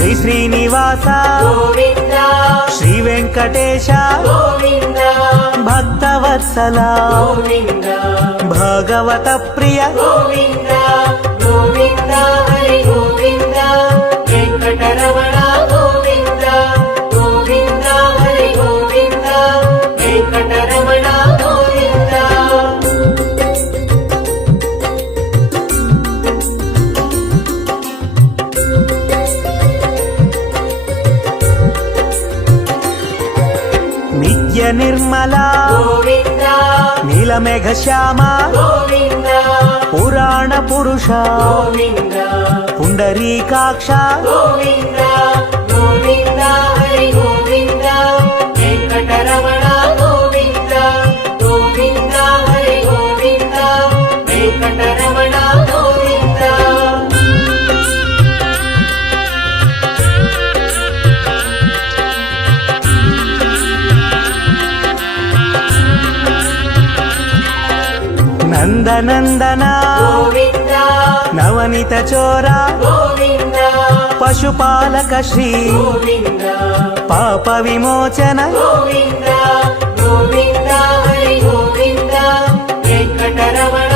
శ్రీ శ్రీనివాస గోవింద శ్రీ వెంకటేశ గోవింద భక్తవత్సల గోవింద భగవత ప్రియ గోవింద గోవింద హరి గోవింద వెంకటరమణ గోవింద గోవింద హరి గోవింద వెంకటరమణ గోవింద నిత్య నిర్మల గోవింద నీలమేఘ శ్యామ గోవింద పురాణ పురుష గోవింద పుండరీకాక్ష గోవింద గోవింద హరి గోవింద వెంకటరమణ గోవింద గోవింద హరి గోవింద వెంకటరమణ గోవింద నందనందన గోవింద నవనిత చోర గోవింద పశుపాలక శ్రీ గోవింద పాప విమోచన గోవింద గోవింద హరి గోవింద వెంకటరమణ